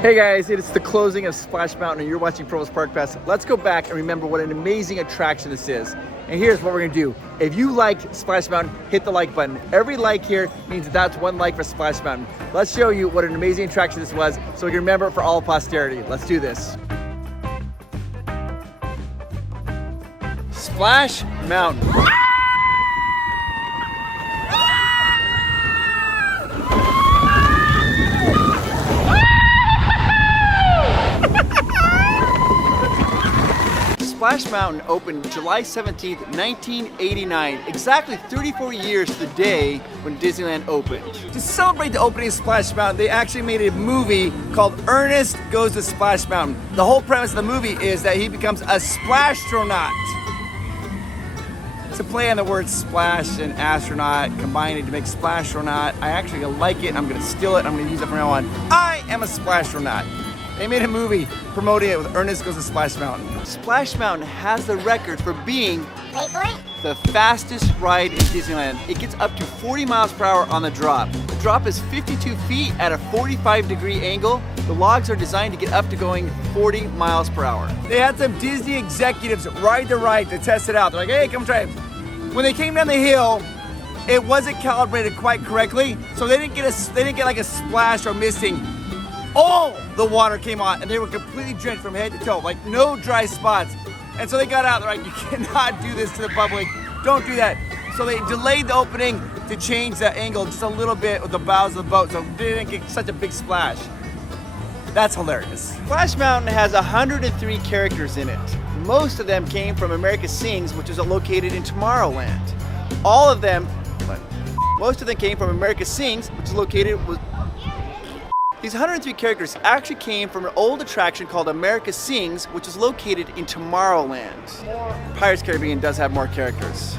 Hey guys, it's the closing of Splash Mountain and you're watching Provost Park Pass. Let's go back and remember what an amazing attraction this is. And here's what we're gonna do. If you like Splash Mountain, hit the like button. Every like here means that's one like for Splash Mountain. Let's show you what an amazing attraction this was so we can remember it for all posterity. Let's do this. Splash Mountain. Splash Mountain opened July 17th, 1989, exactly 34 years to the day when Disneyland opened. To celebrate the opening of Splash Mountain, they actually made a movie called Ernest Goes to Splash Mountain. The whole premise of the movie is that he becomes a splashtronaut. It's a play on the word splash and astronaut, combining to make splashtronaut. I actually like it, I'm gonna steal it, I'm gonna use it from now on. I am a splashtronaut. They made a movie promoting it with Ernest Goes to Splash Mountain. Splash Mountain has the record for being the fastest ride in Disneyland. It gets up to 40 miles per hour on the drop. The drop is 52 feet at a 45-degree angle. The logs are designed to get up to going 40 miles per hour. They had some Disney executives ride the ride to test it out. They're like, hey, come try it. When they came down the hill, it wasn't calibrated quite correctly, so they didn't get like a splash or misting. All the water came on and they were completely drenched from head to toe, like no dry spots. And so they got out, they're like, you cannot do this to the public. Don't do that. So they delayed the opening to change the angle just a little bit with the bows of the boat so they didn't get such a big splash. That's hilarious. Splash Mountain has 103 characters in it. Most of them came from America Sings, which is located in Tomorrowland. Most of them came from America Sings, which is located with. These 103 characters actually came from an old attraction called America Sings, which is located in Tomorrowland. Pirates Caribbean does have more characters,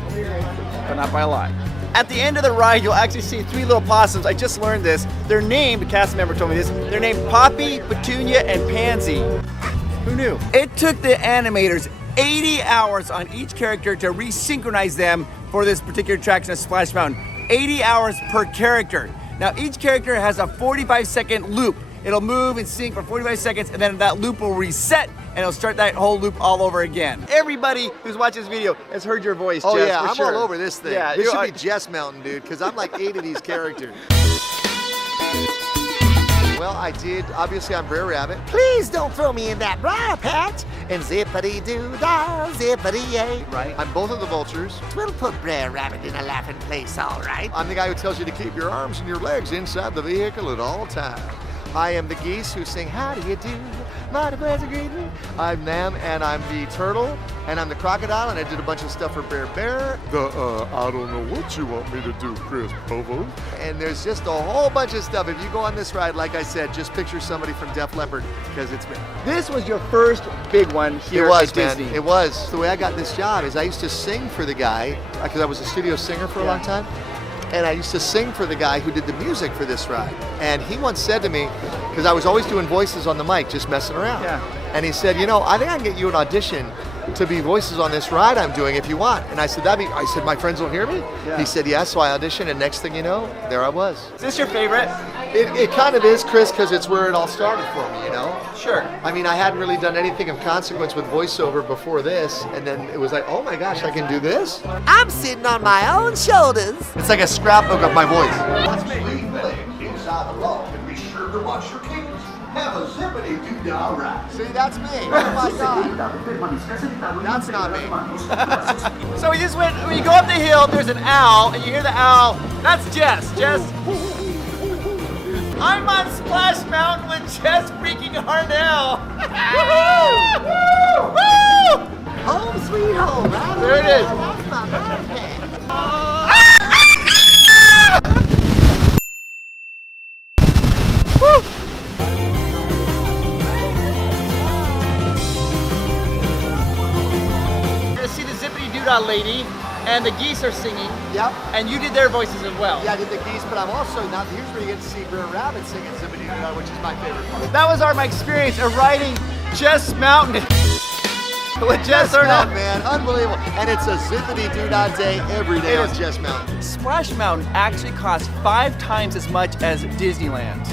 but not by a lot. At the end of the ride, you'll actually see 3 little possums. I just learned this. They're named, the cast member told me this, they're named Poppy, Petunia, and Pansy. Who knew? It took the animators 80 hours on each character to resynchronize them for this particular attraction at Splash Mountain. 80 hours per character. Now each character has a 45-second loop. It'll move and sync for 45 seconds and then that loop will reset and it'll start that whole loop all over again. Everybody who's watching this video has heard your voice, Jess, yeah, I'm sure. all over this thing. Yeah, this should be Jess Mountain, dude, because I'm like 8 of these characters. Well, I did, obviously I'm Brer Rabbit. Please don't throw me in that briar patch. And zippity-doo-dah, zippity-yay. Right. I'm both of the vultures. We'll put Brer Rabbit in a laughing place, all right? I'm the guy who tells you to keep your arms and your legs inside the vehicle at all times. I am the geese who sing, how do you do? Mighty pleasant greeting. I'm them, and I'm the turtle, and I'm the crocodile, and I did a bunch of stuff for Bear Bear. I don't know what you want me to do, Chris Provost. And there's just a whole bunch of stuff. If you go on this ride, like I said, just picture somebody from Def Leppard, because it's me. This was your first big one here at Disney. It was. The way I got this job is I used to sing for the guy, because I was a studio singer for a long time. And I used to sing for the guy who did the music for this ride. And he once said to me, because I was always doing voices on the mic, just messing around. Yeah. And he said, you know, I think I can get you an audition to be voices on this ride I'm doing if you want. And I said, I said, my friends will hear me? Yeah. He said, yes. So I auditioned, and next thing you know, there I was. Is this your favorite? It kind of is, Chris, because it's where it all started for me, you know? Sure. I mean, I hadn't really done anything of consequence with voiceover before this, and then it was like, oh my gosh, I can do this? I'm sitting on my own shoulders. It's like a scrapbook of my voice. Let's leave leg inside the log and be sure to watch your cables. Have a zippity-doo-dah ride. See, that's me. Oh my God. That's not me. So we just went, when you go up the hill, there's an owl, and you hear the owl. That's Jess. Jess. I'm on Splash Mountain with Jess freaking Harnell. Woohoo! Woo! Home sweet home, right? There it is. That's my birthday. You're gonna see the zippity-doo-dah lady, and the geese are singing. Yep. And you did their voices as well. Yeah, I did the geese, but I'm also, now here's where you get to see Brer Rabbit singing Zippity-Doo-Dah, which is my favorite part. That was my experience of riding Jess Mountain. With Jess Mountain, man, unbelievable. And it's a Zippity-Doo-Dah day every day on Jess Mountain. Splash Mountain actually costs 5 times as much as Disneyland.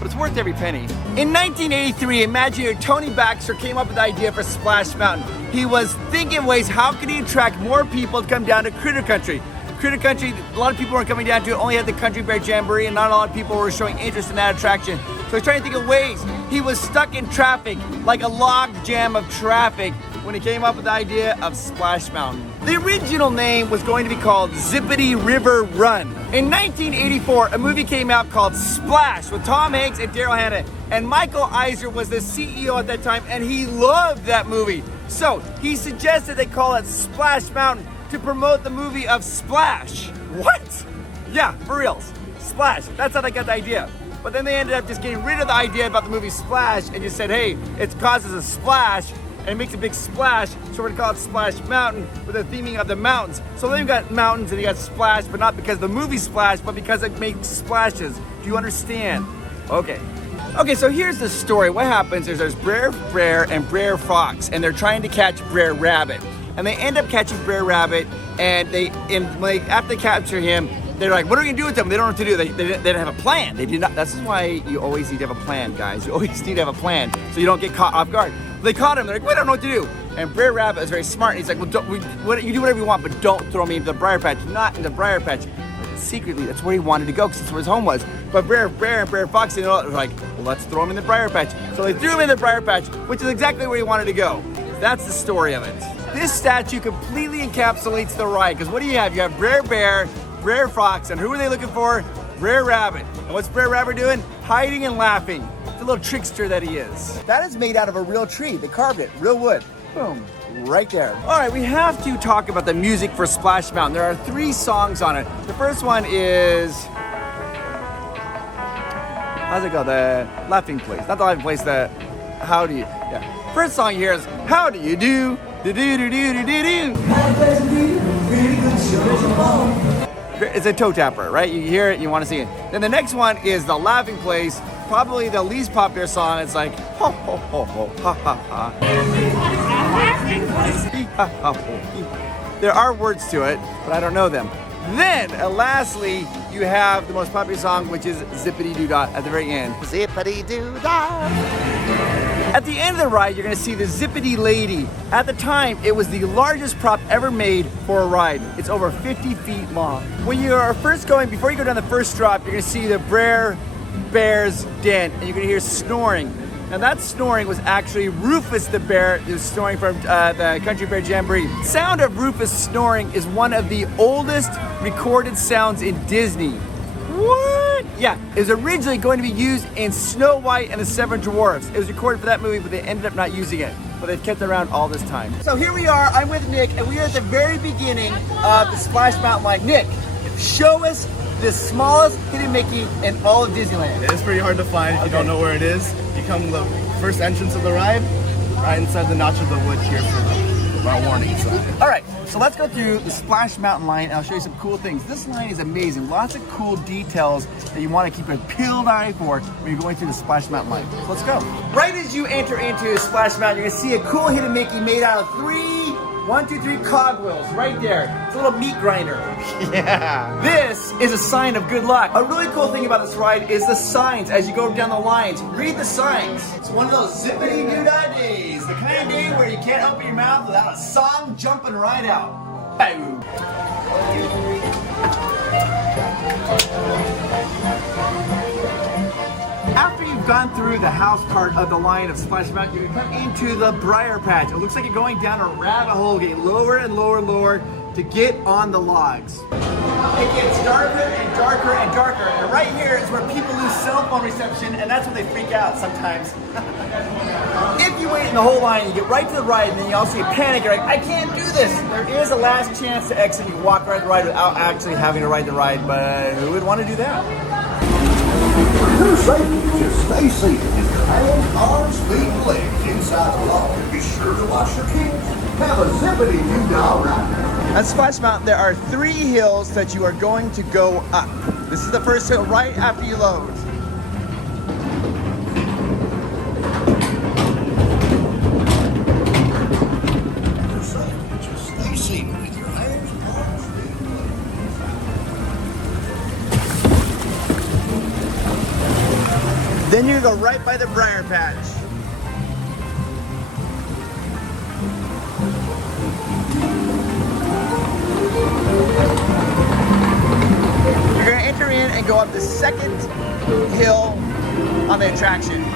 but it's worth every penny. In 1983, Imagineer Tony Baxter came up with the idea for Splash Mountain. He was thinking ways, how could he attract more people to come down to Critter Country? Critter Country, a lot of people weren't coming down to it, only had the Country Bear Jamboree, and not a lot of people were showing interest in that attraction. So he's trying to think of ways. He was stuck in traffic, like a log jam of traffic, when he came up with the idea of Splash Mountain. The original name was going to be called Zippity River Run. In 1984, a movie came out called Splash with Tom Hanks and Daryl Hannah, and Michael Eisner was the CEO at that time, and he loved that movie. So he suggested they call it Splash Mountain to promote the movie of Splash. What? Yeah, for reals. Splash. That's how they got the idea. But then they ended up just getting rid of the idea about the movie Splash and just said, hey, it causes a splash and it makes a big splash, so we're gonna call it Splash Mountain with the theming of the mountains. So then you've got mountains and you got splash, but not because of the movie Splash, but because it makes splashes. Do you understand? Okay. Okay, so here's the story. What happens is there's Brer Bear and Brer Fox, and they're trying to catch Brer Rabbit. And they end up catching Brer Rabbit, and after they capture him, they're like, what are we gonna do with them? They don't know what to do. They didn't have a plan. They did not. This is why you always need to have a plan, guys. You always need to have a plan so you don't get caught off guard. They caught him. They're like, we don't know what to do. And Brer Rabbit is very smart. He's like, well, you do whatever you want, but don't throw me into the briar patch. Not in the briar patch. But secretly, that's where he wanted to go because that's where his home was. But Brer Bear and Brer Fox, they were like, well, let's throw him in the briar patch. So they threw him in the briar patch, which is exactly where he wanted to go. That's the story of it. This statue completely encapsulates the ride because what do you have? You have Brer Bear, Brer Fox, and who are they looking for? Brer Rabbit. And what's Brer Rabbit doing? Hiding and laughing. The little trickster that he is. That is made out of a real tree. They carved it, real wood. Boom, right there. All right, we have to talk about the music for Splash Mountain. There are 3 songs on it. The first one is, how's it go? The Laughing Place. Not the Laughing Place, the How Do You, yeah. First song here is How Do You Do? Do-do-do-do-do-do-do. It's a toe tapper, right? You hear it, you want to sing it. Then the next one is The Laughing Place, probably the least popular song. It's like, ho, ho, ho, ho, ha, ha, ha. There are words to it, but I don't know them. Then, lastly, you have the most popular song, which is Zippity Doo Dah at the very end. Zippity doo dah. At the end of the ride, you're gonna see the Zippity Lady. At the time, it was the largest prop ever made for a ride. It's over 50 feet long. When you are first going, before you go down the first drop, you're gonna see the Brer Bear's den, and you're gonna hear snoring. Now that snoring was actually Rufus the bear who was snoring from the Country Bear Jamboree. Sound of Rufus snoring is one of the oldest recorded sounds in Disney. What? Yeah, it was originally going to be used in Snow White and the Seven Dwarfs. It was recorded for that movie, but they ended up not using it. But they've kept it around all this time. So here we are, I'm with Nick, and we are at the very beginning of the Splash Mountain line. Nick, show us the smallest hidden Mickey in all of Disneyland. It is pretty hard to find if you don't know where it is. You come to the first entrance of the ride, right inside the notch of the wood here for the warning sign. All right, so let's go through the Splash Mountain line and I'll show you some cool things. This line is amazing. Lots of cool details that you want to keep a peeled eye for when you're going through the Splash Mountain line. So let's go. Right as you enter into Splash Mountain, you're gonna see a cool hidden Mickey made out of 1, 2, 3 cogwheels right there. It's a little meat grinder. Yeah. This is a sign of good luck. A really cool thing about this ride is the signs as you go down the lines. Read the signs. It's one of those zippity doo dah days. The kind of day where you can't open your mouth without a song jumping right out. Boom. After you've gone through the house part of the line of Splash Mountain, you come into the Briar Patch. It looks like you're going down a rabbit hole, getting lower and lower and lower to get on the logs. It gets darker and darker and darker, and right here is where people lose cell phone reception, and that's when they freak out sometimes. If you wait in the whole line, you get right to the ride, and then you also get panic. You're like, I can't do this. There is a last chance to exit. You can walk right the ride without actually having to ride the ride, but who would want to do that? Your safety, just stay seated with your hands, arms, feet, and legs inside the log, and be sure to wash your kids. Have a zippity doo dah ride. At Splash Mountain, there are 3 hills that you are going to go up. This is the first hill right after you load. Your safety, just stay seated with your hands, arms, feet, and legs. Then you go right by the briar patch. You're going to enter in and go up the second hill on the attraction.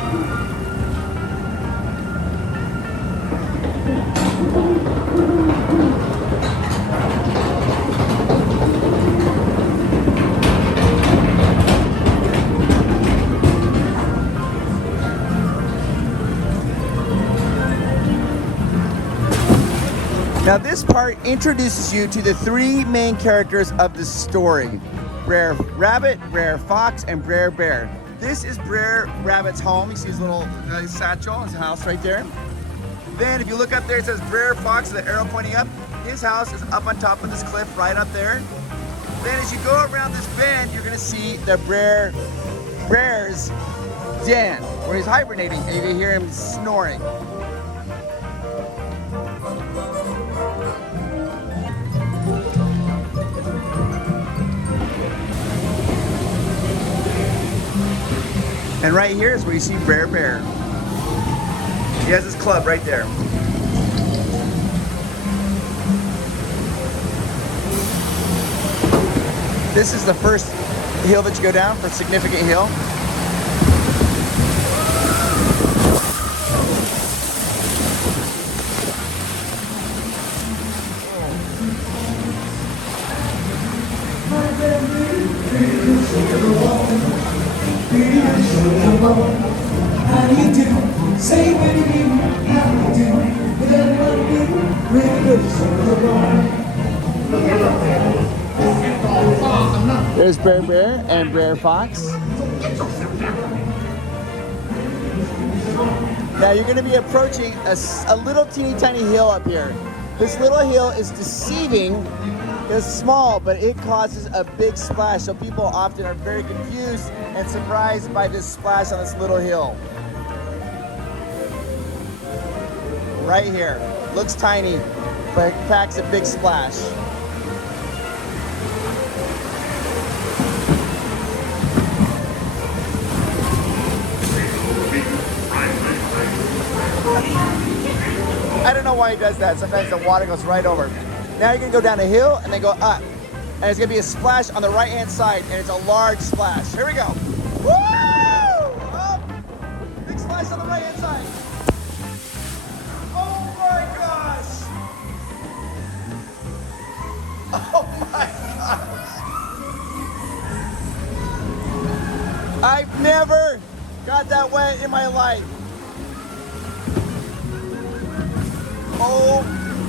Now this part introduces you to the three main characters of the story. Brer Rabbit, Brer Fox, and Brer Bear. This is Brer Rabbit's home. You see his little satchel, his house right there. Then if you look up there, it says Brer Fox, the arrow pointing up. His house is up on top of this cliff right up there. Then as you go around this bend, you're gonna see the Brer's den, where he's hibernating, and you can hear him snoring. And right here is where you see Brer Bear. He has his club right there. This is the first hill that you go down, for significant hill. How do you do? Say what you do. How do you do? With everyone do. Really good. There's Brer Bear and Brer Fox. Now you're going to be approaching a little teeny tiny hill up here. This little hill is deceiving. It's small, but it causes a big splash, so people often are very confused and surprised by this splash on this little hill. Right here. Looks tiny, but it packs a big splash. I don't know why he does that. Sometimes the water goes right over. Now you're gonna go down a hill and then go up. And it's gonna be a splash on the right-hand side, and it's a large splash. Here we go. Woo! Up. Big splash on the right-hand side. Oh my gosh! Oh my gosh! I've never got that wet in my life. Oh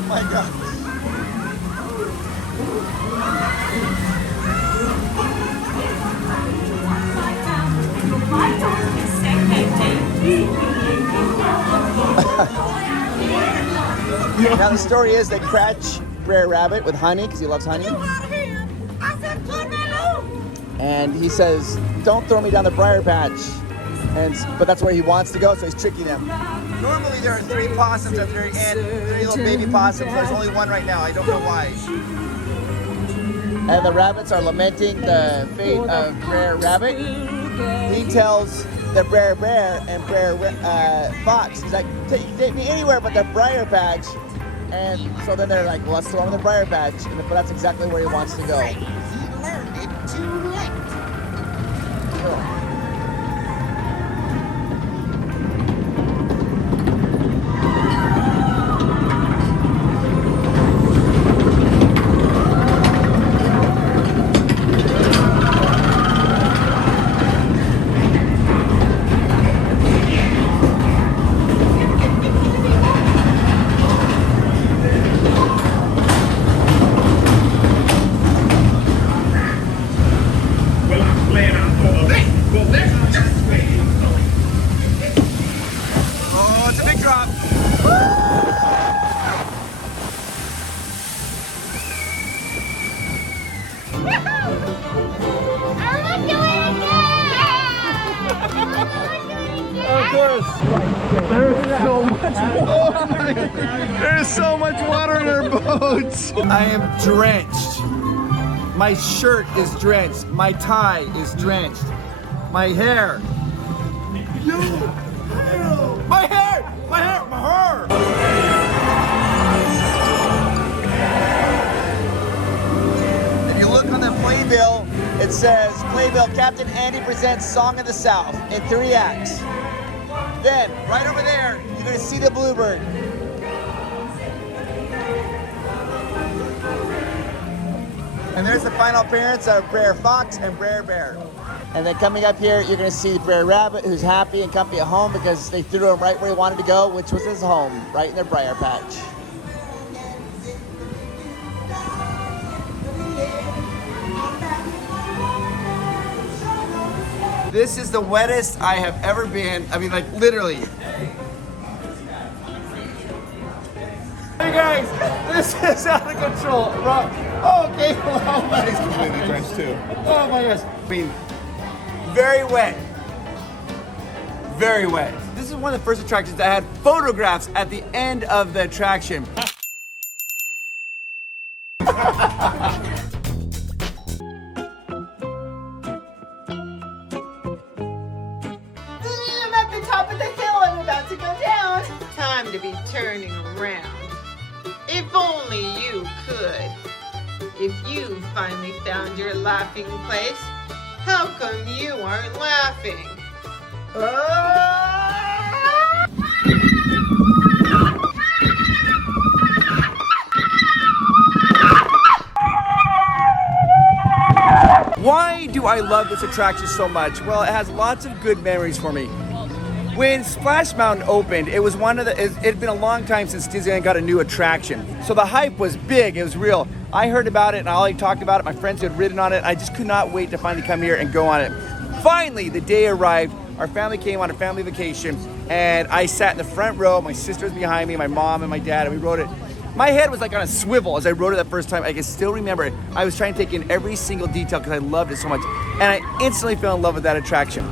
my gosh. Now the story is they catch Brer Rabbit with honey because he loves honey. And he says, "Don't throw me down the briar patch." But that's where he wants to go, so he's tricking them. Normally there are 3 possums at the very end, 3 little baby possums. There's only 1 right now. I don't know why. And the rabbits are lamenting the fate of Brer Rabbit. He tells the Brer Bear and Brer Fox, he's like, take me anywhere but the briar patch. And so then they're like, well, let's throw him in the briar patch. But that's exactly where he wants to go. He learned it too late. There's so much water in our boats. I am drenched. My shirt is drenched. My tie is drenched. My hair My hair! My hair! My hair! If you look on the playbill, it says, playbill, Captain Andy presents Song of the South in 3 acts. Then, right over there, you're going to see the bluebird. And there's the final appearance of Brer Fox and Brer Bear. And then coming up here, you're going to see Brer Rabbit, who's happy and comfy at home because they threw him right where he wanted to go, which was his home, right in their briar patch. This is the wettest I have ever been. I mean, like, literally. Hey guys, this is out of control. Oh, okay. Oh my He's completely drenched too. Oh my gosh. I mean, very wet. Very wet. This is one of the first attractions that had photographs at the end of the attraction. I'm at the top of the hill. I'm about to go down. Time to be turning around. If only you could. If you finally found your laughing place, how come you aren't laughing? Why do I love this attraction so much? Well, it has lots of good memories for me. When Splash Mountain opened, it was it had been a long time since Disneyland got a new attraction. So the hype was big, it was real. I heard about it and I already talked about it. My friends had ridden on it. I just could not wait to finally come here and go on it. Finally, the day arrived. Our family came on a family vacation and I sat in the front row. My sister was behind me, my mom and my dad, and we rode it. My head was like on a swivel as I rode it that first time. I can still remember it. I was trying to take in every single detail because I loved it so much. And I instantly fell in love with that attraction.